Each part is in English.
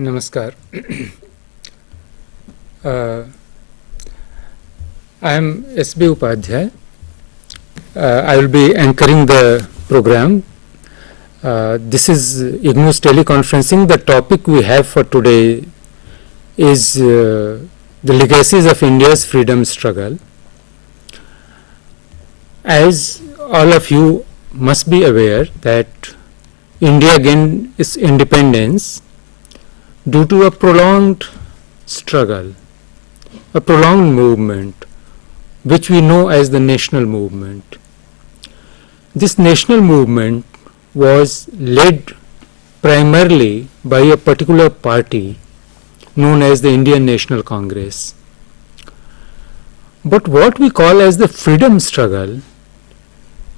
Namaskar. I am S.B. Upadhyay. I will be anchoring the program. This is IGNOU's teleconferencing. The topic we have for today is the legacies of India's freedom struggle. As all of you must be aware that India gained its independence due to a prolonged struggle, a prolonged movement, which we know as the national movement. This national movement was led primarily by a particular party known as the Indian National Congress. But what we call as the freedom struggle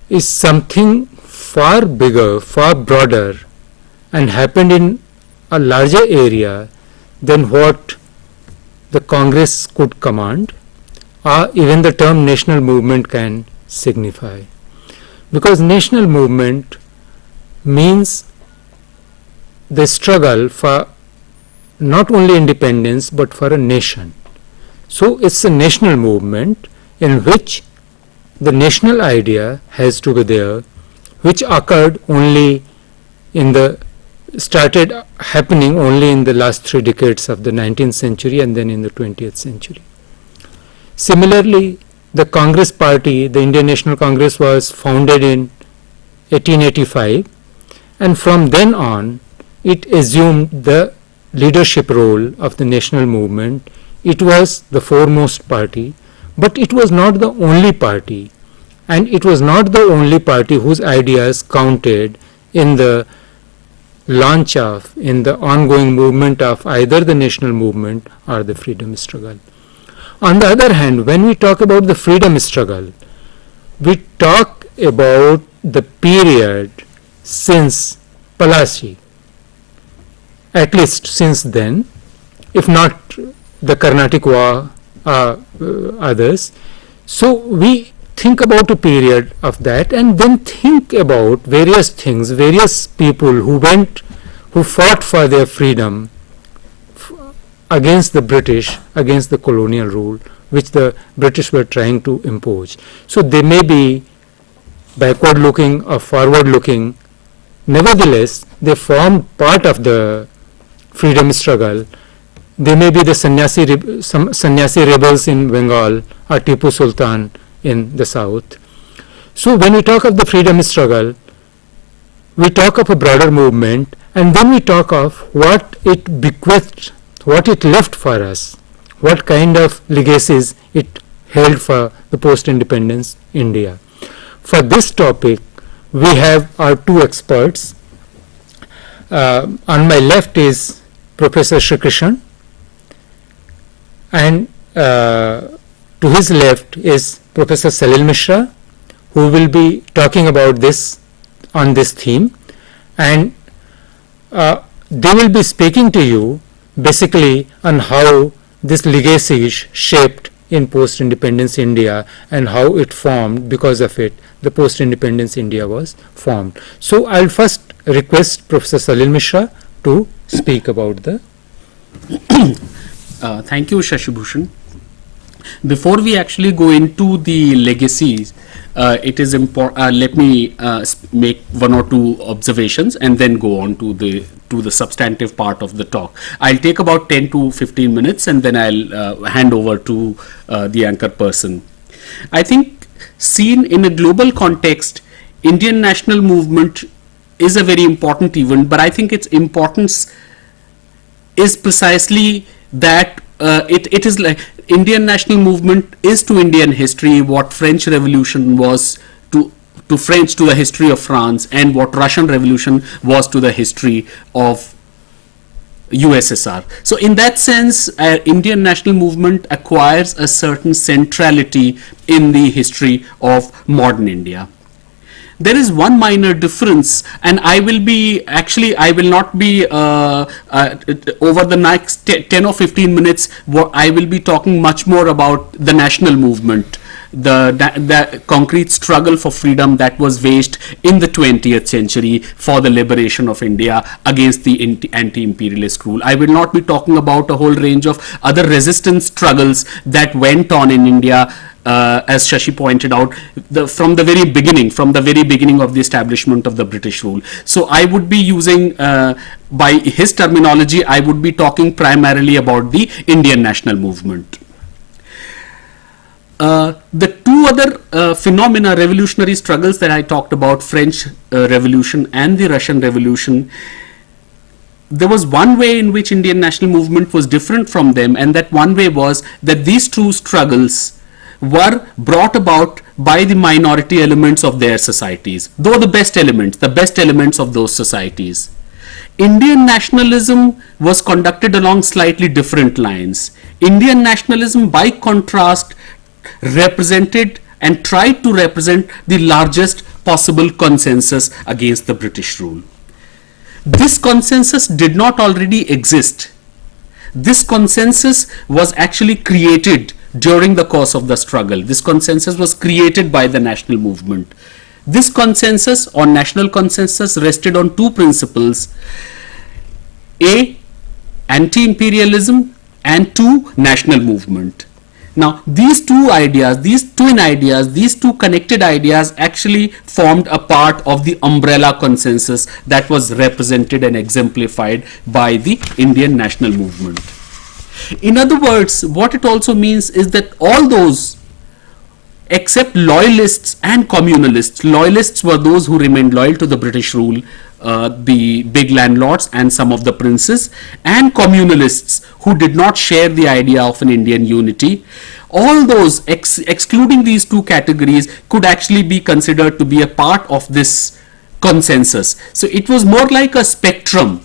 is something far bigger, far broader, and happened in a larger area than what the Congress could command, or even the term national movement can signify. Because national movement means the struggle for not only independence but for a nation. So it's a national movement in which the national idea has to be there, which occurred only in the started happening only in the last 3 decades of the 19th century and then in the 20th century. Similarly, the Congress Party, the Indian National Congress, was founded in 1885, and from then on it assumed the leadership role of the national movement. It was the foremost party, but it was not the only party, and it was not the only party whose ideas counted in the launch of, in the ongoing movement of either the national movement or the freedom struggle. On the other hand, when we talk about the freedom struggle, we talk about the period since Palashi, at least since then, if not the Carnatic War or others. So we think about a period of that and then think about various things, various people who fought for their freedom against the British, against the colonial rule which the British were trying to impose. So they may be backward looking or forward looking, nevertheless they formed part of the freedom struggle. They may be the sannyasi rebels in Bengal or Tipu Sultan in the south. So when we talk of the freedom struggle, we talk of a broader movement, and then we talk of what it bequeathed, what it left for us, what kind of legacies it held for the post-independence India. For this topic, we have our 2 experts. On my left is Professor Sri Krishan, and to his left is Professor Salil Mishra, who will be talking about this on this theme, and they will be speaking to you basically on how this legacy is shaped in post-independence India and how it formed. Because of it, the post-independence India was formed. So I'll first request Professor Salil Mishra to speak about the Thank you, Shashi Bhushan. Before we actually go into the legacies, it is important. Let me make 1 or 2 observations and then go on to the substantive part of the talk. I'll take about 10 to 15 minutes and then I'll hand over to the anchor person. I think, seen in a global context, Indian national movement is a very important event, but I think its importance is precisely that it is like Indian national movement is to Indian history what French Revolution was to French, to the history of France, and what Russian Revolution was to the history of USSR. So in that sense, Indian national movement acquires a certain centrality in the history of modern India. There is one minor difference, and I will not be over the next 10 or 15 minutes, I will be talking much more about the national movement the concrete struggle for freedom that was waged in the 20th century for the liberation of India against the anti-imperialist rule. I will not be talking about a whole range of other resistance struggles that went on in India, as Shashi pointed out, from the very beginning of the establishment of the British rule. So I would be using, by his terminology, I would be talking primarily about the Indian national movement. The two other phenomena, revolutionary struggles that I talked about, French Revolution and the Russian Revolution, there was one way in which Indian national movement was different from them, and that one way was that these two struggles were brought about by the minority elements of their societies, though the best elements of those societies. Indian nationalism was conducted along slightly different lines. Indian nationalism, by contrast, represented and tried to represent the largest possible consensus against the British rule. This consensus did not already exist. This consensus was actually created during the course of the struggle. This consensus was created by the national movement. This consensus, or national consensus, rested on two principles: A, anti-imperialism, and two, national movement. Now, these two ideas, these twin ideas, these two connected ideas actually formed a part of the umbrella consensus that was represented and exemplified by the Indian national movement. In other words, what it also means is that all those except loyalists and communalists, loyalists were those who remained loyal to the British rule, the big landlords and some of the princes, and communalists who did not share the idea of an Indian unity. All those, excluding these two categories, could actually be considered to be a part of this consensus. So it was more like a spectrum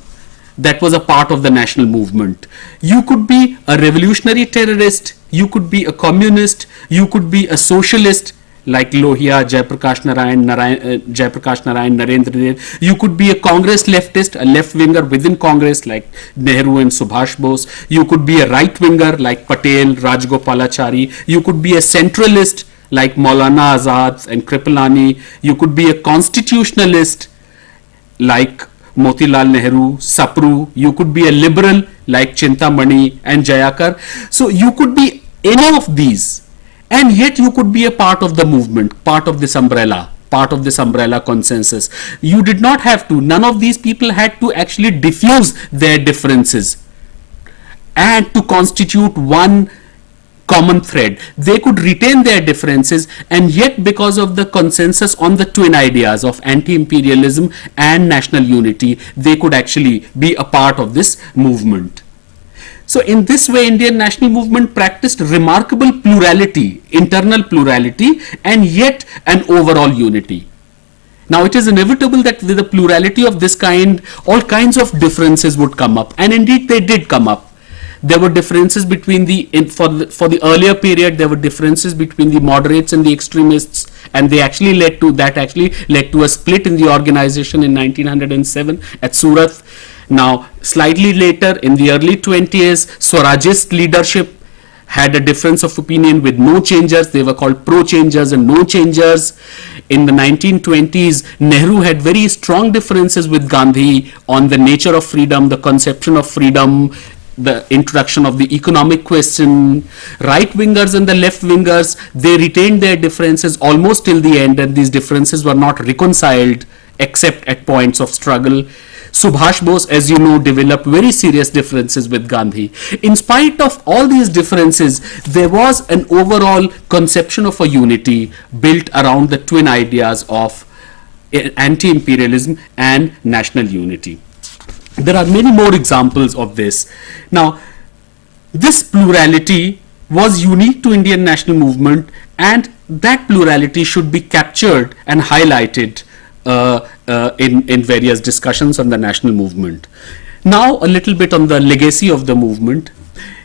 that was a part of the national movement. You could be a revolutionary terrorist, you could be a communist, you could be a socialist like Lohia, Jayaprakash Narayan, Narendra Dev. You could be a Congress leftist, a left-winger within Congress like Nehru and Subhash Bose. You could be a right-winger like Patel, Rajgopalachari. You could be a centralist like Maulana Azad and Kripalani. You could be a constitutionalist like Motilal Nehru, Sapru. You could be a liberal like Chintamani and Jayakar. So you could be any of these, and yet you could be a part of the movement, part of this umbrella consensus. You did not have to, none of these people had to actually diffuse their differences and to constitute one common thread. They could retain their differences, and yet because of the consensus on the twin ideas of anti-imperialism and national unity, they could actually be a part of this movement. So in this way, Indian national movement practiced remarkable plurality, internal plurality, and yet an overall unity. Now it is inevitable that with a plurality of this kind, all kinds of differences would come up, and indeed they did come up. There were differences between for the earlier period, there were differences between the moderates and the extremists, and they actually led to a split in the organization in 1907 at Surat. Now, slightly later, in the early 20s, Swarajist leadership had a difference of opinion with no changers. They were called pro-changers and no changers. In the 1920s, Nehru had very strong differences with Gandhi on the nature of freedom, the conception of freedom, the introduction of the economic question. Right-wingers and the left-wingers, they retained their differences almost till the end, and these differences were not reconciled except at points of struggle. Subhash Bose, as you know, developed very serious differences with Gandhi. In spite of all these differences, there was an overall conception of a unity built around the twin ideas of anti-imperialism and national unity. There are many more examples of this. Now, this plurality was unique to Indian national movement, and that plurality should be captured and highlighted in various discussions on the national movement. Now, a little bit on the legacy of the movement.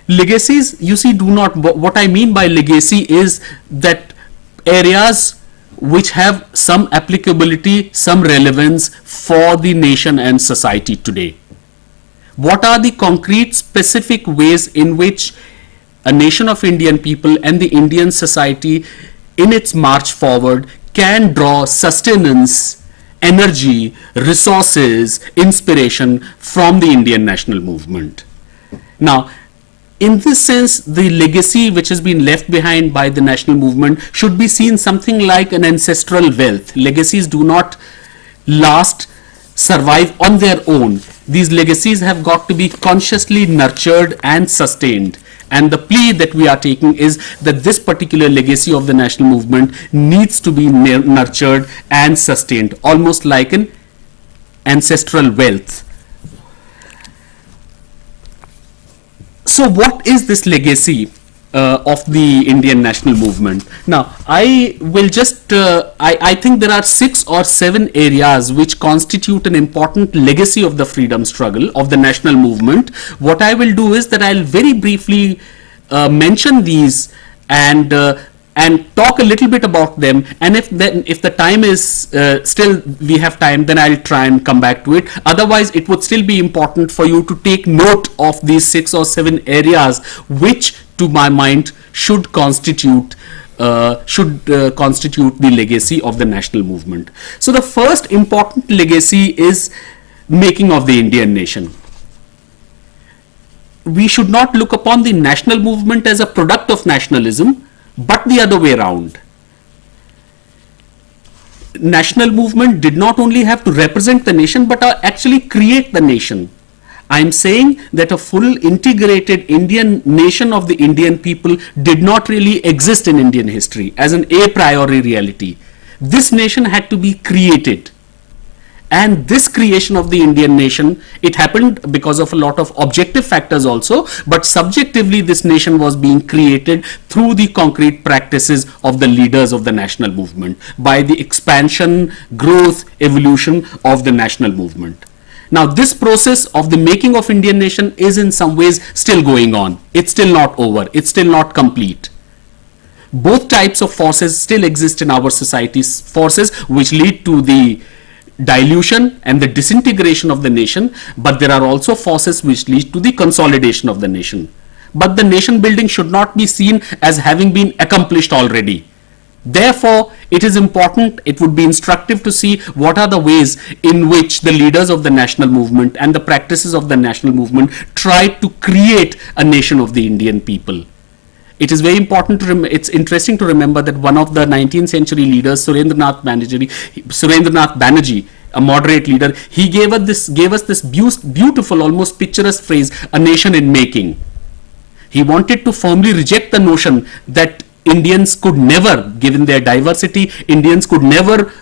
Legacies, you see, what I mean by legacy is that areas which have some applicability, some relevance for the nation and society today. What are the concrete, specific ways in which a nation of Indian people and the Indian society in its march forward can draw sustenance, energy, resources, inspiration from the Indian national movement. Now, in this sense, the legacy which has been left behind by the national movement should be seen something like an ancestral wealth. Legacies do not last, survive on their own. These legacies have got to be consciously nurtured and sustained. And the plea that we are taking is that this particular legacy of the national movement needs to be nurtured and sustained, almost like an ancestral wealth. So what is this legacy of the Indian national movement? Now, I will just, I think there are 6 or 7 areas which constitute an important legacy of the freedom struggle of the national movement. What I will do is that I'll very briefly mention these and talk a little bit about them, and if the time is still we have time, then I'll try and come back to it. Otherwise, it would still be important for you to take note of these 6 or 7 areas which, to my mind, should constitute the legacy of the national movement. So the first important legacy is making of the Indian nation. We should not look upon the national movement as a product of nationalism, but the other way around. National movement did not only have to represent the nation, but actually create the nation. I am saying that a full integrated Indian nation of the Indian people did not really exist in Indian history as an a priori reality. This nation had to be created. And this creation of the Indian nation, it happened because of a lot of objective factors also, but subjectively this nation was being created through the concrete practices of the leaders of the national movement, by the expansion, growth, evolution of the national movement. Now, this process of the making of Indian nation is in some ways still going on. It's still not over. It's still not complete. Both types of forces still exist in our societies, forces which lead to the dilution and the disintegration of the nation, but there are also forces which lead to the consolidation of the nation. But the nation building should not be seen as having been accomplished already. Therefore, it is important, it would be instructive to see what are the ways in which the leaders of the national movement and the practices of the national movement tried to create a nation of the Indian people. It is very important to it's interesting to remember that one of the 19th century leaders, Surendranath Banerjee, a moderate leader, he gave us this beautiful, almost picturesque phrase, a nation in making. He wanted to firmly reject the notion that Indians could never, given their diversity, Indians could never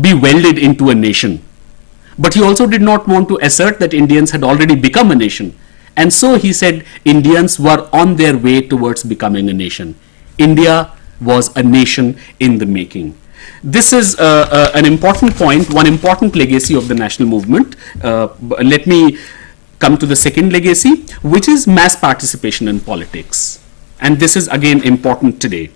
be welded into a nation. But he also did not want to assert that Indians had already become a nation. And so he said Indians were on their way towards becoming a nation. India was a nation in the making. This is an important point, one important legacy of the national movement. Let me come to the second legacy, which is mass participation in politics. And this is again important today.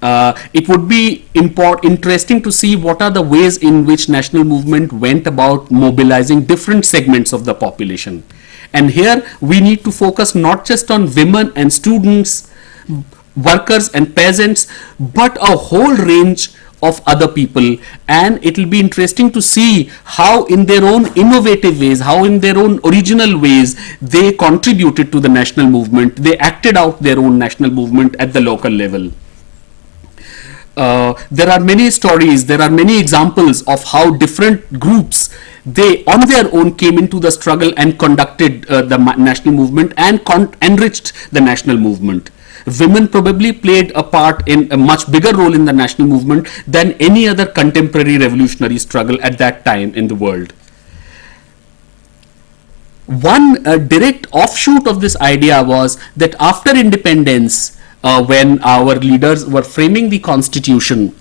It would be interesting to see what are the ways in which national movement went about mobilizing different segments of the population. And here we need to focus not just on women and students, workers and peasants, but a whole range of other people. And it will be interesting to see how in their own innovative ways, how in their own original ways, they contributed to the national movement. They acted out their own national movement at the local level. There are many stories, there are many examples of how different groups, they on their own came into the struggle and conducted the national movement and enriched the national movement. Women probably played a part in a much bigger role in the national movement than any other contemporary revolutionary struggle at that time in the world. One direct offshoot of this idea was that after independence, when our leaders were framing the constitution,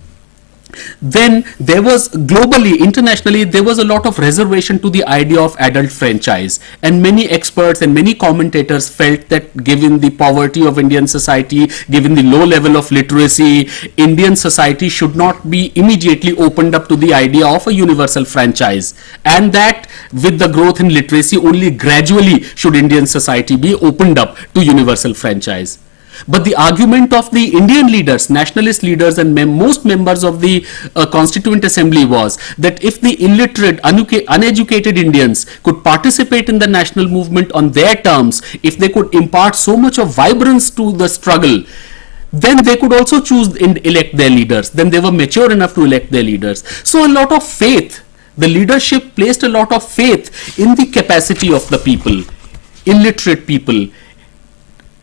then there was globally, internationally, there was a lot of reservation to the idea of adult franchise. And many experts and many commentators felt that given the poverty of Indian society, given the low level of literacy, Indian society should not be immediately opened up to the idea of a universal franchise. And that with the growth in literacy, only gradually should Indian society be opened up to universal franchise. But the argument of the Indian leaders, nationalist leaders, and most members of the Constituent Assembly was that if the illiterate, uneducated Indians could participate in the national movement on their terms, if they could impart so much of vibrance to the struggle, then they could also choose and elect their leaders. Then they were mature enough to elect their leaders. So a lot of faith, the leadership placed a lot of faith in the capacity of the people, illiterate people,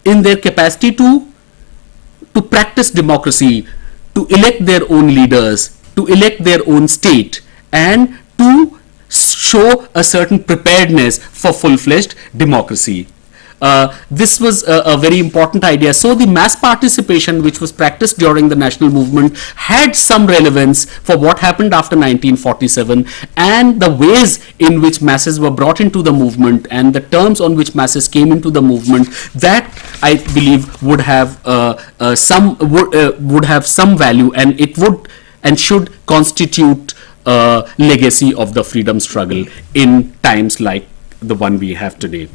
in their capacity to practice democracy, to elect their own leaders, to elect their own state, and to show a certain preparedness for full-fledged democracy. This was a very important idea. So the mass participation which was practiced during the national movement had some relevance for what happened after 1947, and the ways in which masses were brought into the movement and the terms on which masses came into the movement, that I believe would have some value, and it would and should constitute a legacy of the freedom struggle in times like the one we have today.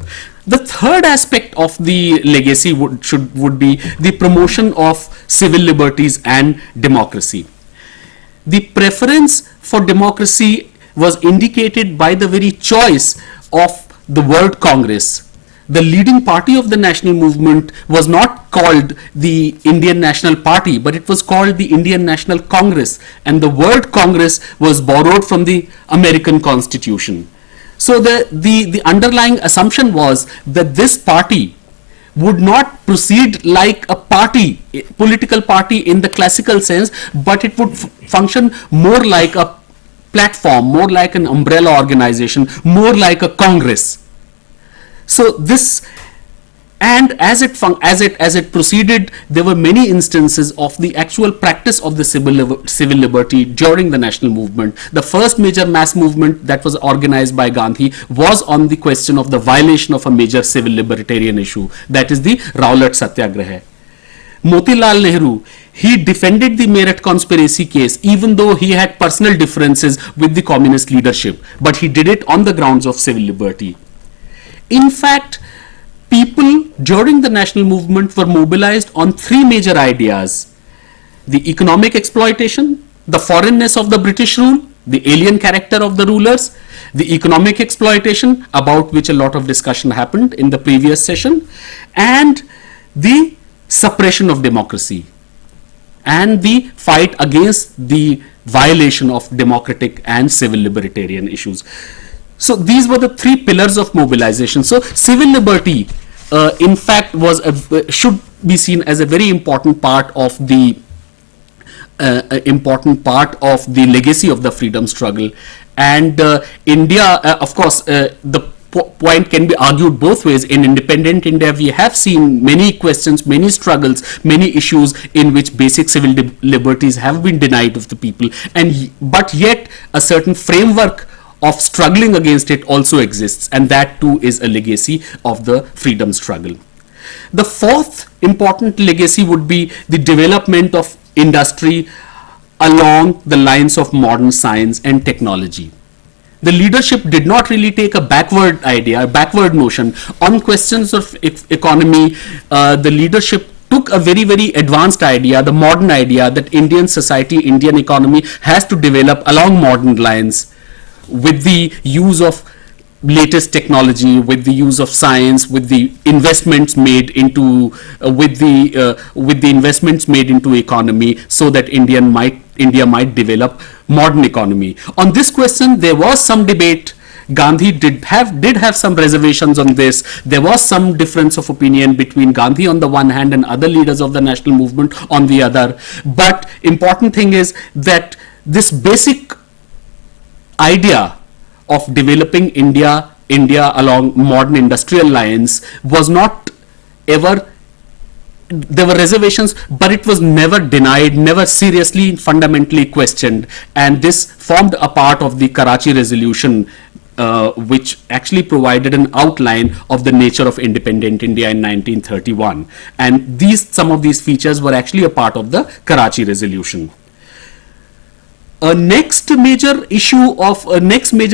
The third aspect of the legacy would be the promotion of civil liberties and democracy. The preference for democracy was indicated by the very choice of the World Congress. The leading party of the national movement was not called the Indian National Party, but it was called the Indian National Congress, and the World Congress was borrowed from the American Constitution. So the underlying assumption was that this party would not proceed like a party, political party in the classical sense, but it would function more like a platform, more like an umbrella organization, more like a congress. So this, and as it proceeded, there were many instances of the actual practice of the civil liberty during the national movement. The first major mass movement that was organized by Gandhi was on the question of the violation of a major civil libertarian issue, that is the Rowlatt Satyagraha. Motilal Nehru, he defended the Meerut conspiracy case even though he had personal differences with the communist leadership, but he did it on the grounds of civil liberty. In fact, people during the national movement were mobilized on three major ideas: the economic exploitation, the foreignness of the British rule, the alien character of the rulers, the economic exploitation, about which a lot of discussion happened in the previous session, and the suppression of democracy, and the fight against the violation of democratic and civil libertarian issues. So these were the three pillars of mobilization. So civil liberty, in fact, should be seen as a very important part of the legacy of the freedom struggle. And India, of course, the point can be argued both ways. In independent India, we have seen many questions, many struggles, many issues in which basic civil liberties have been denied of the people, but yet a certain framework of struggling against it also exists, and that too is a legacy of the freedom struggle. The fourth important legacy would be the development of industry along the lines of modern science and technology. The leadership did not really take a backward idea, a backward notion on questions of economy. The leadership took a very, very advanced idea, the modern idea, that Indian society, Indian economy has to develop along modern lines, with the use of latest technology, with the use of science, with the investments made into economy, so that India might develop modern economy. On this question, there was some debate. Gandhi did have some reservations on this. There was some difference of opinion between Gandhi on the one hand and other leaders of the national movement on the other. But important thing is that this basic idea of developing India along modern industrial lines was not ever, there were reservations, but it was never denied, never seriously, fundamentally questioned. And this formed a part of the Karachi Resolution, which actually provided an outline of the nature of independent India in 1931. And some of these features were actually a part of the Karachi Resolution. A next major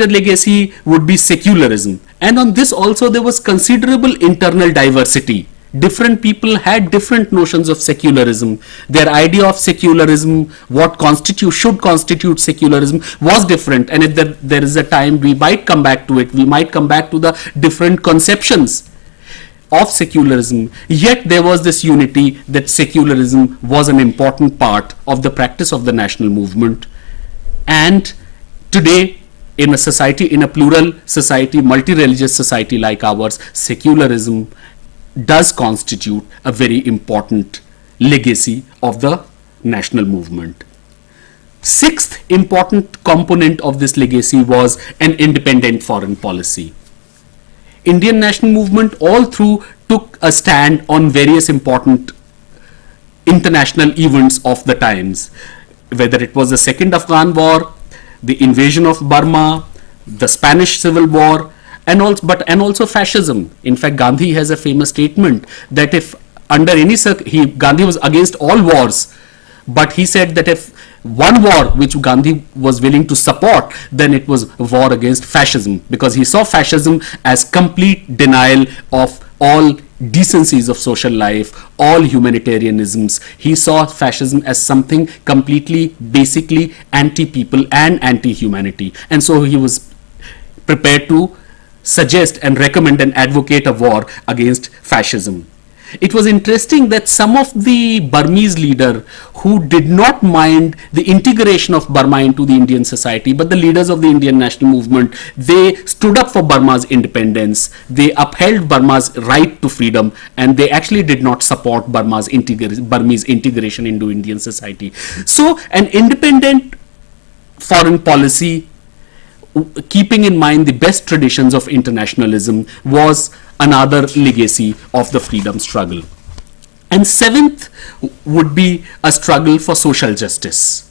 legacy would be secularism, and on this also there was considerable internal diversity different people had different notions of secularism. Their idea of secularism, what should constitute secularism, was different. And if there is a time, we might come back to it. We might come back to the different conceptions of secularism. Yet there was this unity that secularism was an important part of the practice of the national movement. And today, in a society, in a plural society, multi-religious society like ours, secularism does constitute a very important legacy of the national movement. Sixth important component of this legacy was an independent foreign policy. Indian national movement all through took a stand on various important international events of the times, whether it was the Second Afghan War, the invasion of Burma, the Spanish Civil War, and also fascism. In fact, Gandhi has a famous statement that if under any Gandhi was against all wars, but he said that if one war which Gandhi was willing to support, then it was war against fascism, because he saw fascism as complete denial of all decencies of social life, all humanitarianisms. He saw fascism as something completely, basically anti-people and anti-humanity. And so he was prepared to suggest and recommend and advocate a war against fascism. It was interesting that some of the Burmese leaders who did not mind the integration of Burma into the Indian society, but the leaders of the Indian national movement, they stood up for Burma's independence, they upheld Burma's right to freedom, and they actually did not support Burmese integration into Indian society. So an independent foreign policy, keeping in mind the best traditions of internationalism, was another legacy of the freedom struggle. And seventh would be a struggle for social justice.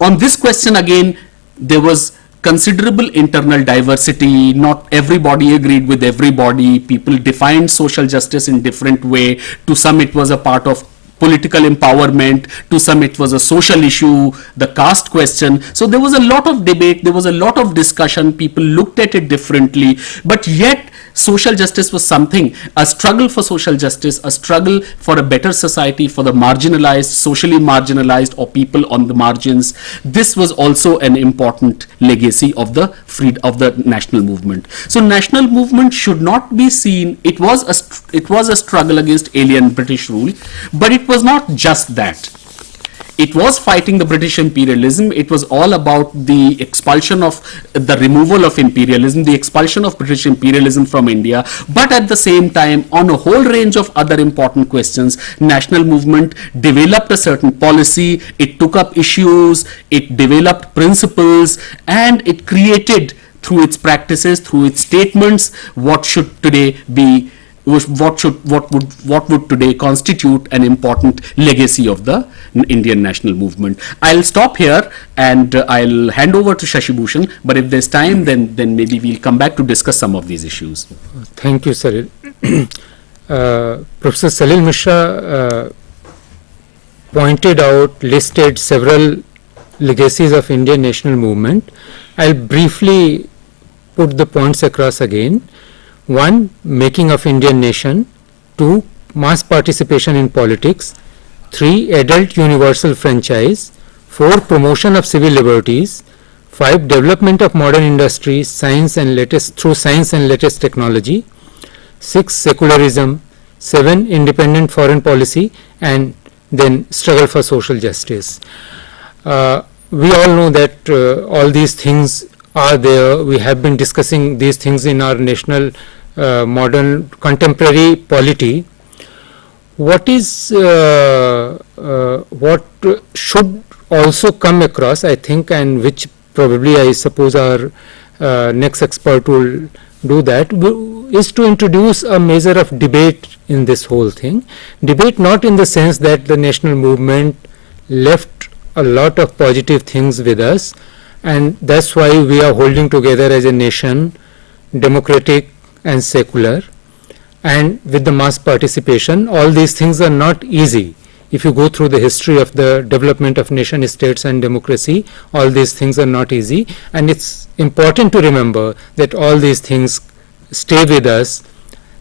On this question again, there was considerable internal diversity. Not everybody agreed with everybody. People defined social justice in different way. To some it was a part of political empowerment, to some it was a social issue, the caste question. So there was a lot of debate, there was a lot of discussion, people looked at it differently, but yet social justice was something, a struggle for social justice, a struggle for a better society for the marginalized, socially marginalized, or people on the margins. This was also an important legacy of the national movement. So national movement should not be seen, it was a struggle against alien British rule, but it was not just that. It was fighting the British imperialism. It was all about the expulsion of the removal of imperialism, the expulsion of British imperialism from India. But at the same time, on a whole range of other important questions, national movement developed a certain policy. It took up issues, it developed principles, and it created through its practices, through its statements, what should today be what would today constitute an important legacy of the Indian national movement. I'll stop here and I'll hand over to Shashi Bhushan, but if there's time, then maybe we'll come back to discuss some of these issues. Thank you, Salil. Professor Salil Mishra listed several legacies of Indian national movement. I'll briefly put the points across again. 1. Making of Indian nation. 2. Mass participation in politics. 3. Adult universal franchise. 4. Promotion of civil liberties. 5. Development of modern industry, science and latest technology. 6. Secularism. 7. Independent foreign policy, and then struggle for social justice. We all know that all these things are there. We have been discussing these things in our national modern contemporary polity. What should also come across, I think, and which probably I suppose our next expert will do that, is to introduce a measure of debate in this whole thing. Debate not in the sense that the national movement left a lot of positive things with us, and that's why we are holding together as a nation, democratic and secular, and with the mass participation. All these things are not easy. If you go through the history of the development of nation states and democracy, all these things are not easy, and it's important to remember that all these things stay with us.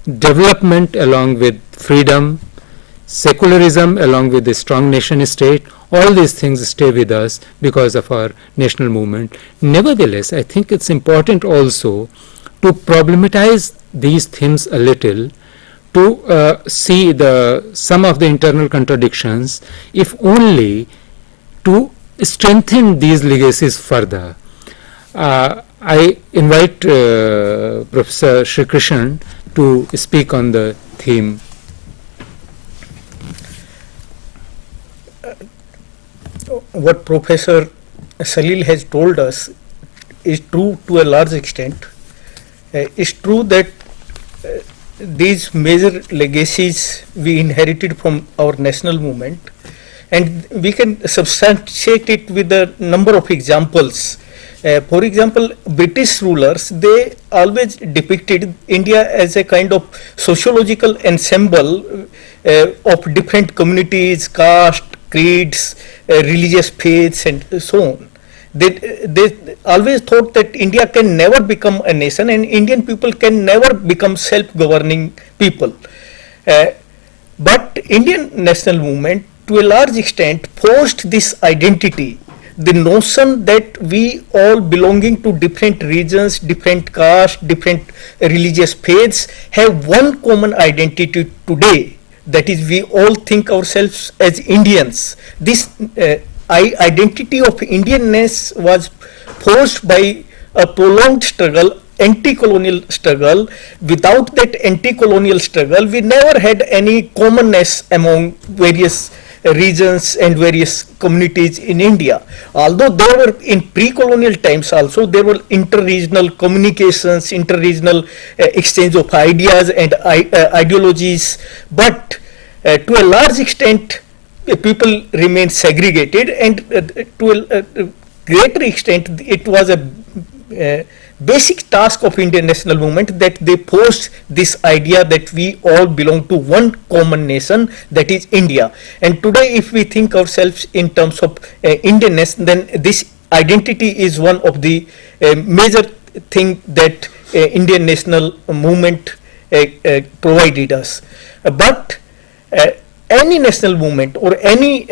development along with freedom, secularism along with a strong nation state, all these things stay with us because of our national movement. Nevertheless, I think it's important also to problematize these themes a little, to see some of the internal contradictions, if only to strengthen these legacies further. I invite Professor Sri Krishnan to speak on the theme. What Professor Salil has told us is true to a large extent. It's true that these major legacies we inherited from our national movement, and we can substantiate it with a number of examples. For example, British rulers, they always depicted India as a kind of sociological ensemble of different communities, caste, creeds, religious faiths, and so on. They always thought that India can never become a nation and Indian people can never become self-governing people. But Indian national movement, to a large extent, forced this identity, the notion that we all belonging to different regions, different castes, different religious faiths have one common identity today. That is, we all think ourselves as Indians. This identity of Indianness was forced by a prolonged struggle, anti-colonial struggle. Without that anti-colonial struggle, we never had any commonness among various regions and various communities in India. Although there were in pre-colonial times also, there were inter-regional communications, inter-regional exchange of ideas and ideologies, but to a large extent people remain segregated, and to a greater extent it was a basic task of Indian national movement that they posed this idea that we all belong to one common nation, that is India. And today if we think ourselves in terms of Indianness, then this identity is one of the major thing that Indian national movement provided us. But any national movement or any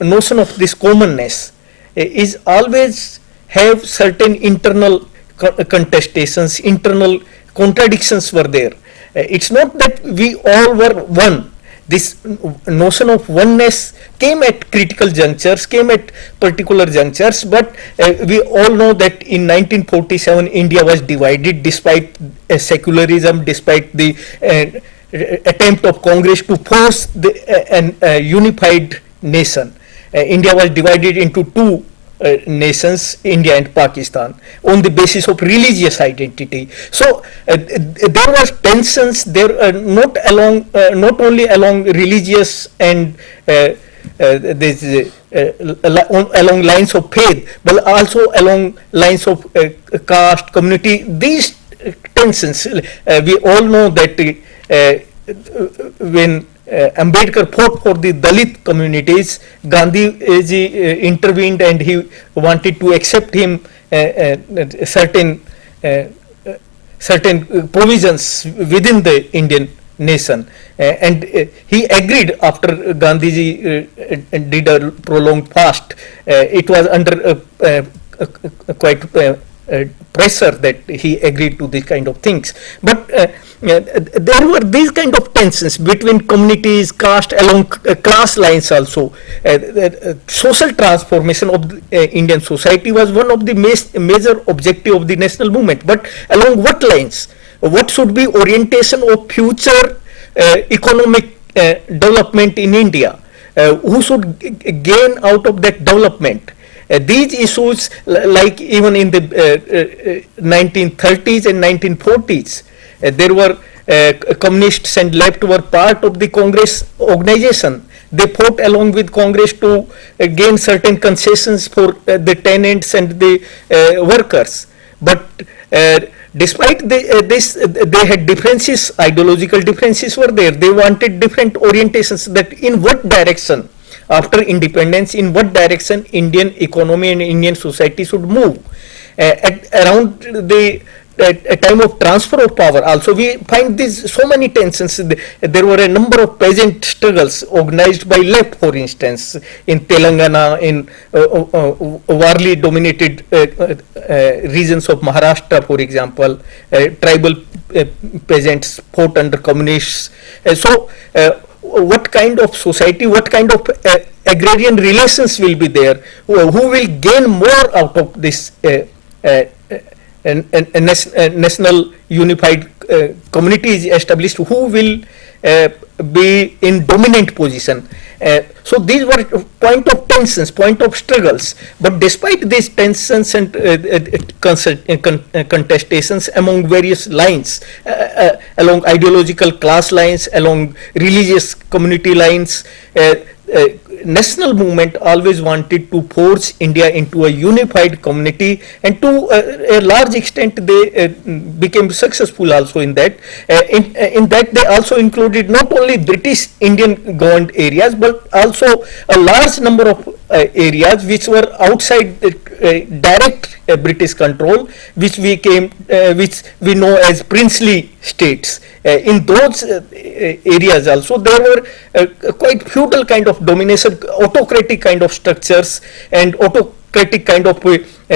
notion of this commonness is always have certain internal contestations, internal contradictions were there. It's not that we all were one. This notion of oneness came at critical junctures, came at particular junctures, but we all know that in 1947 India was divided despite secularism, despite the attempt of Congress to force an unified nation. India was divided into two nations, India and Pakistan, on the basis of religious identity. So there was tensions there, not only along religious and along lines of faith, but also along lines of caste, community. These tensions, we all know that when Ambedkar fought for the Dalit communities, Gandhi intervened and he wanted to accept him certain provisions within the Indian nation, and he agreed after Gandhiji did a prolonged fast. It was under quite pressure that he agreed to these kind of things. But there were these kind of tensions between communities, caste, along class lines also. Social transformation of Indian society was one of the major objective of the national movement. But along what lines? What should be orientation of future economic development in India? Who should gain out of that development? These issues, like even in the 1930s and 1940s, there were communists and left were part of the Congress organization. They fought along with Congress to gain certain concessions for the tenants and the workers. But despite this, they had differences, ideological differences were there. They wanted different orientations, that in what direction, after independence, in what direction Indian economy and Indian society should move. Around the a time of transfer of power also, we find these so many tensions. There were a number of peasant struggles organized by left, for instance, in Telangana, in Warli dominated regions of Maharashtra, for example, tribal peasants fought under communists. What kind of society, what kind of agrarian relations will be there? Who will gain more out of this national unified community is established? Who will be in dominant position? So these were point of tensions, point of struggles. But despite these tensions and contestations among various lines, along ideological class lines, along religious community lines, national movement always wanted to force India into a unified community, and to a large extent they became successful also in that. In that they also included not only British Indian governed areas, but also a large number of areas which were outside direct British control, which which we know as princely states. In those areas also there were quite feudal kind of domination, autocratic kind of structures and autocratic kind of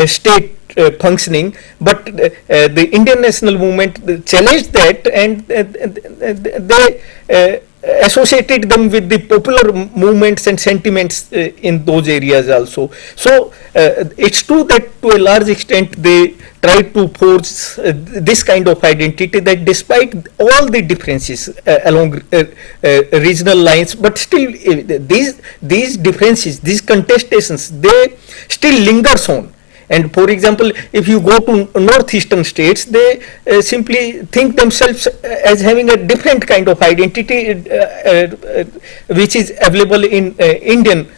state functioning, but the Indian national movement challenged that, and they associated them with the popular movements and sentiments in those areas also. So it's true that to a large extent they tried to force this kind of identity, that despite all the differences along regional lines, but still these differences, these contestations, they still lingers on. And for example, if you go to northeastern states, they simply think themselves as having a different kind of identity which is available in Indian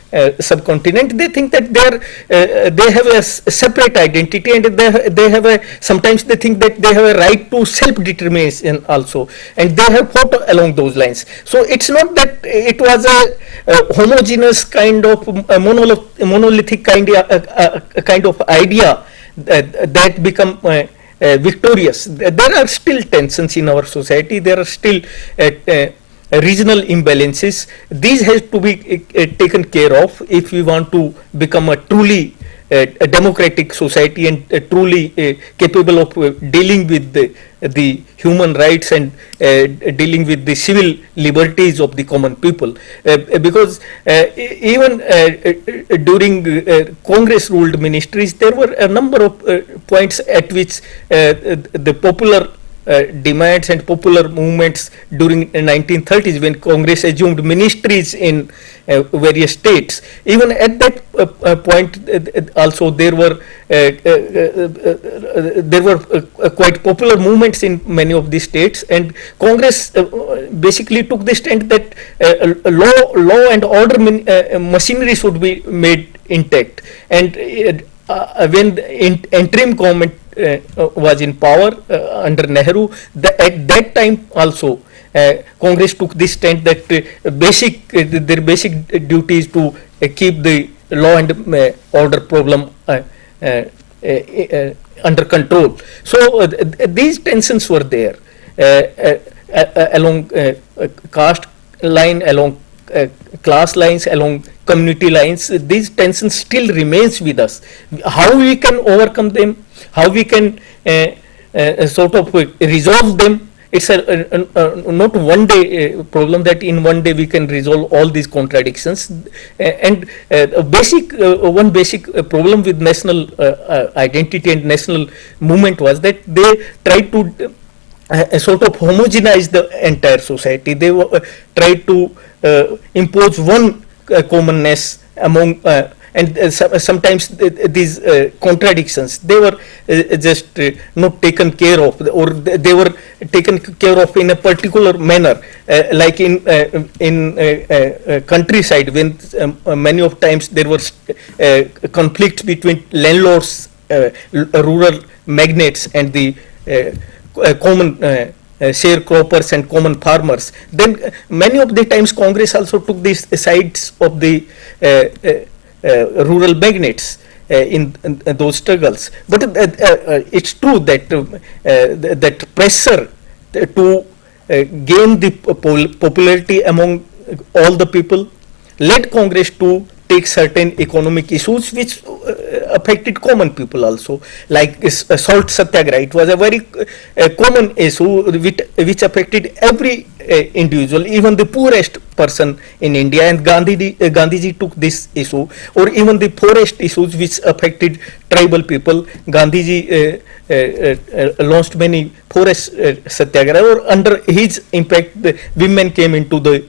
subcontinent. They think that they have a separate identity, and they have sometimes they think that they have a right to self-determination also, and they have fought along those lines. So it's not that it was a homogeneous kind of monolithic kind of idea that become victorious. There are still tensions in our society. There are still regional imbalances. These have to be taken care of if we want to become a truly a democratic society and truly capable of dealing with the human rights and dealing with the civil liberties of the common people. Because even during Congress ruled ministries, there were a number of points at which the popular demands and popular movements during the 1930s, when Congress assumed ministries in various states. Even at that point also there were quite popular movements in many of the states, and Congress basically took the stand that law and order machinery should be made intact. And when the interim government was in power under Nehru, at that time also Congress took this stand that their basic duty is to keep the law and order problem under control. So these tensions were there along caste line, along class lines, along community lines. These tensions still remains with us. How we can overcome them, how we can sort of resolve them, it's not one day problem that in one day we can resolve all these contradictions. And one basic problem with national identity and national movement was that they tried to sort of homogenize the entire society. They tried to impose one commonness among and sometimes these contradictions, they were just not taken care of, or they were taken care of in a particular manner, like in countryside, when many of times there were conflicts between landlords, rural magnates, and the common sharecroppers and common farmers. Then many of the times Congress also took these sides of the rural magnates, in those struggles. But it's true that that pressure to gain the popularity among all the people led Congress to take certain economic issues which affected common people also, like salt satyagraha. It was a very common issue which affected every individual, even the poorest person in India, and Gandhiji took this issue. Or even the forest issues which affected tribal people, Gandhiji launched many forest satyagraha, or under his impact the women came into the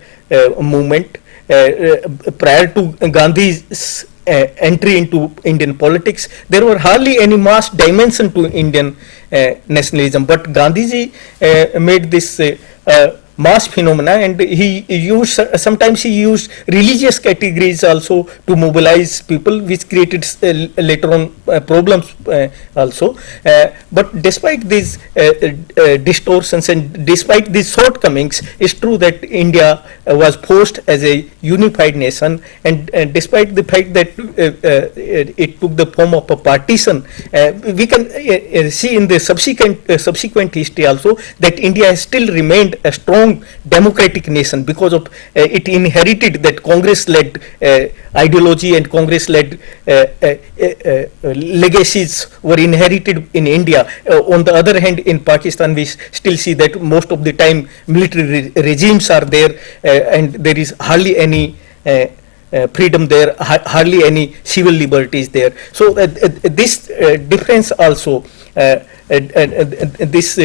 movement. Prior to Gandhi's entry into Indian politics, there were hardly any mass dimension to Indian nationalism. But Gandhiji made this mass phenomena, and he used, sometimes he used religious categories also to mobilize people, which created later on problems also. But despite these distortions and despite these shortcomings, it's true that India was forced as a unified nation, and despite the fact that it took the form of a partition, we can see in the subsequent history also that India has still remained a strong democratic nation because of it inherited that Congress-led ideology, and Congress-led legacies were inherited in India. On the other hand, in Pakistan, we still see that most of the time military regimes are there, and there is hardly any freedom there, hardly any civil liberties there. So this difference also, this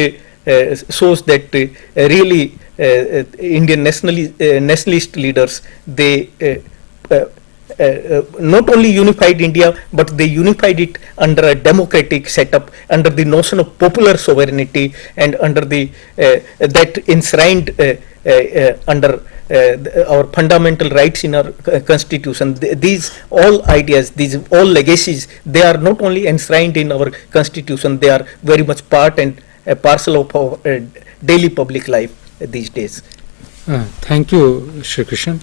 shows that really Indian nationalist leaders, they not only unified India, but they unified it under a democratic setup, under the notion of popular sovereignty, and under the that enshrined under our fundamental rights in our constitution. These all ideas, these all legacies, they are not only enshrined in our constitution, they are very much part and a parcel of our daily public life these days. Thank you, Shri Krishan.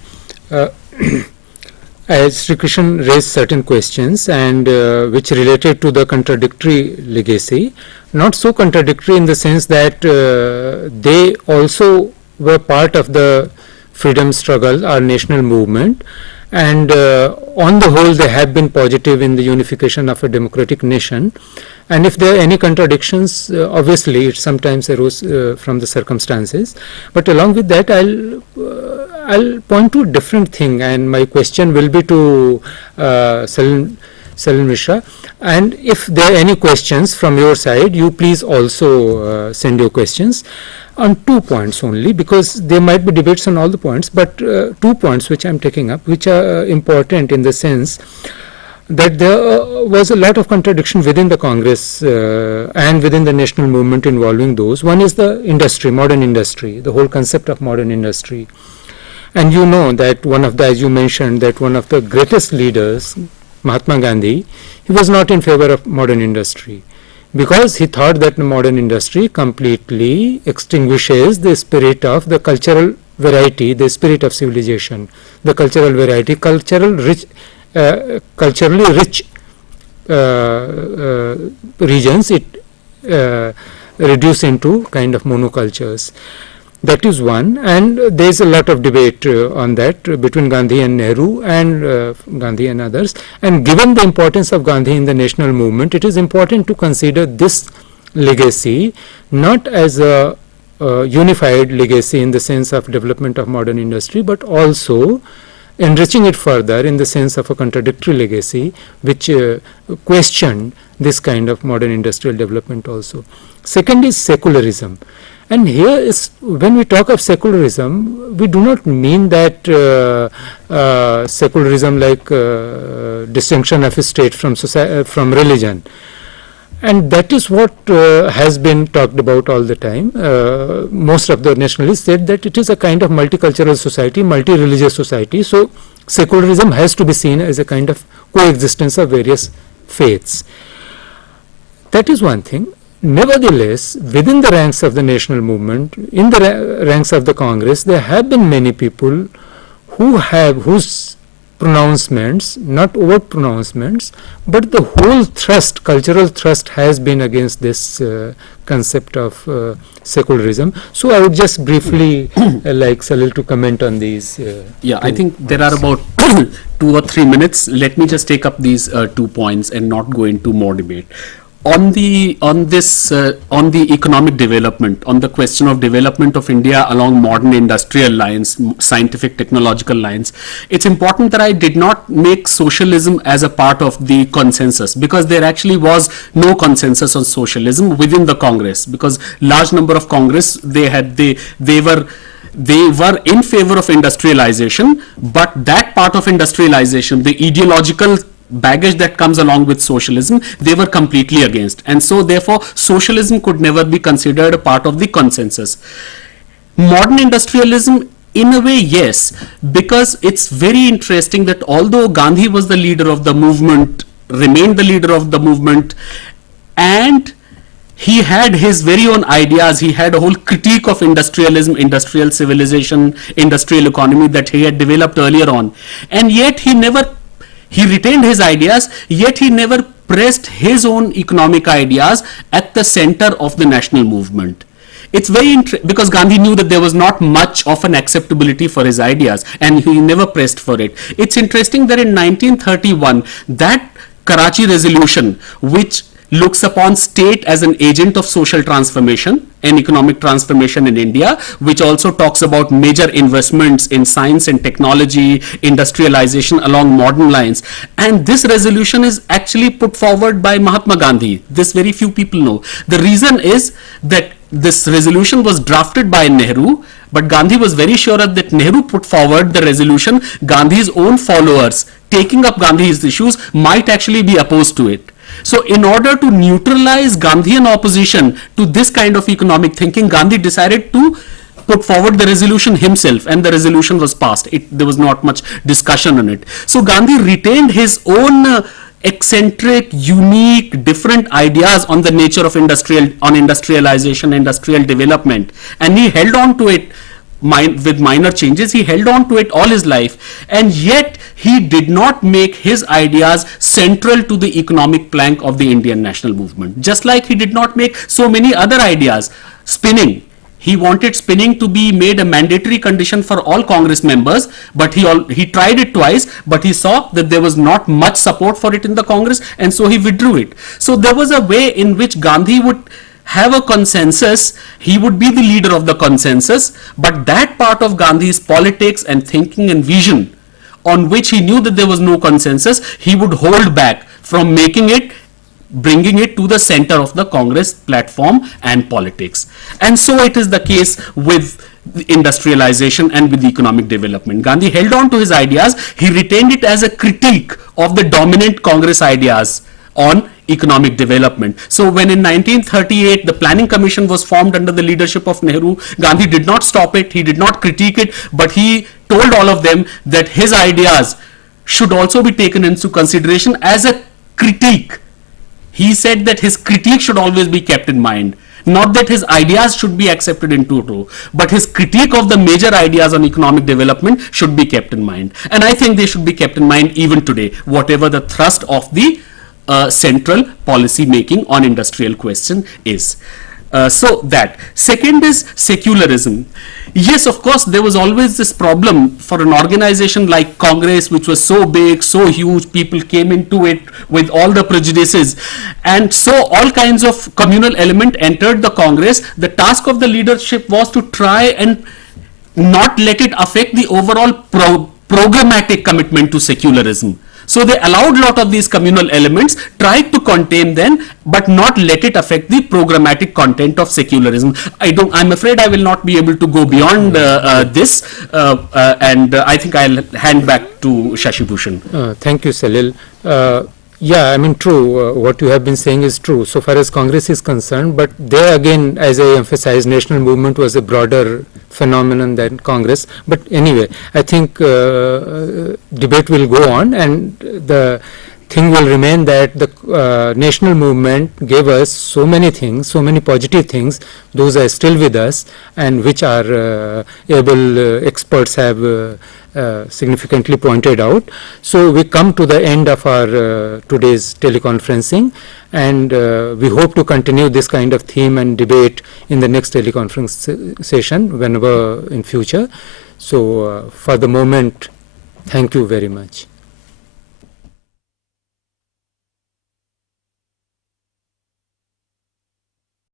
As Shri Krishan raised certain questions, and which related to the contradictory legacy, not so contradictory in the sense that they also were part of the freedom struggle, our national movement, and on the whole they have been positive in the unification of a democratic nation. And if there are any contradictions, obviously it sometimes arose from the circumstances. But along with that, I'll point to a different thing, and my question will be to Salil Mishra. And if there are any questions from your side, you please also send your questions on 2 points only, because there might be debates on all the points, but 2 points which I'm taking up, which are important in the sense that there was a lot of contradiction within the Congress and within the national movement involving those. One is the industry, modern industry, the whole concept of modern industry. And you know that one of the, as you mentioned, that one of the greatest leaders, Mahatma Gandhi, he was not in favor of modern industry, because he thought that the modern industry completely extinguishes the spirit of the cultural variety, the spirit of civilization, the cultural variety, culturally rich regions, it reduce into kind of monocultures. That is one, and there is a lot of debate on that between Gandhi and Nehru and Gandhi and others. And given the importance of Gandhi in the national movement, it is important to consider this legacy not as a unified legacy in the sense of development of modern industry, but also enriching it further in the sense of a contradictory legacy which questioned this kind of modern industrial development also. Second is secularism. And here is, when we talk of secularism, we do not mean that secularism like distinction of a state from society, from religion. And that is what has been talked about all the time. Most of the nationalists said that it is a kind of multicultural society, multi-religious society. So secularism has to be seen as a kind of coexistence of various faiths. That is one thing. Nevertheless, within the ranks of the national movement, in the ranks of the Congress, there have been many people who have, whose pronouncements, not overt pronouncements, but the whole thrust, cultural thrust has been against this concept of secularism. So I would just briefly like Salil to comment on these. Yeah, I think there are about 2 or 3 minutes. Let me just take up these 2 points and not go into more debate. On the economic development, on the question of development of India along modern industrial lines, scientific technological lines, it's important that I did not make socialism as a part of the consensus, because there actually was no consensus on socialism within the Congress, because large number of Congress they were in favor of industrialization, but that part of industrialization, the ideological baggage that comes along with socialism, they were completely against, and so therefore socialism could never be considered a part of the consensus. Modern industrialism, in a way, yes, because it's very interesting that although Gandhi was the leader of the movement, remained the leader of the movement, and he had his very own ideas, he had a whole critique of industrialism, industrial civilization, industrial economy that he had developed earlier on, and yet he retained his ideas, yet he never pressed his own economic ideas at the center of the national movement. It's very interesting because Gandhi knew that there was not much of an acceptability for his ideas, and he never pressed for it. It's interesting that in 1931, that Karachi resolution, which looks upon state as an agent of social transformation and economic transformation in India, which also talks about major investments in science and technology, industrialization along modern lines. And this resolution is actually put forward by Mahatma Gandhi. This very few people know. The reason is that this resolution was drafted by Nehru, but Gandhi was very sure that Nehru put forward the resolution. Gandhi's own followers, taking up Gandhi's issues, might actually be opposed to it. So in order to neutralize Gandhian opposition to this kind of economic thinking, Gandhi decided to put forward the resolution himself, and the resolution was passed. There was not much discussion on it. So Gandhi retained his own eccentric, unique, different ideas on the nature of industrialization, industrial development, and he held on to it with minor changes. He held on to it all his life, and yet he did not make his ideas central to the economic plank of the Indian national movement. Just like he did not make so many other ideas. Spinning. He wanted spinning to be made a mandatory condition for all Congress members, but he tried it twice, but he saw that there was not much support for it in the Congress, and so he withdrew it. So there was a way in which Gandhi would have a consensus, he would be the leader of the consensus, but that part of Gandhi's politics and thinking and vision on which he knew that there was no consensus, he would hold back from making it, bringing it to the center of the Congress platform and politics. And so it is the case with industrialization and with economic development. Gandhi held on to his ideas, he retained it as a critique of the dominant Congress ideas on economic development. So when in 1938 the Planning Commission was formed under the leadership of Nehru, Gandhi did not stop it, he did not critique it, but he told all of them that his ideas should also be taken into consideration as a critique. He said that his critique should always be kept in mind. Not that his ideas should be accepted in toto, but his critique of the major ideas on economic development should be kept in mind. And I think they should be kept in mind even today, whatever the thrust of the central policy making on industrial question is. So that. Second is secularism. Yes, of course, there was always this problem for an organization like Congress, which was so big, so huge, people came into it with all the prejudices, and so all kinds of communal element entered the Congress. The task of the leadership was to try and not let it affect the overall programmatic commitment to secularism. So they allowed a lot of these communal elements, tried to contain them, but not let it affect the programmatic content of secularism. I'm afraid I will not be able to go beyond this, and I think I'll hand back to Shashi Bhushan. Thank you, Salil. Yeah, I mean, true. What you have been saying is true so far as Congress is concerned, but there again, as I emphasized, national movement was a broader phenomenon than Congress. But anyway, I think debate will go on, and the thing will remain that the national movement gave us so many things, so many positive things. Those are still with us, and which our able experts have significantly pointed out. So we come to the end of our today's teleconferencing, and we hope to continue this kind of theme and debate in the next teleconference session whenever in future. So for the moment, thank you very much.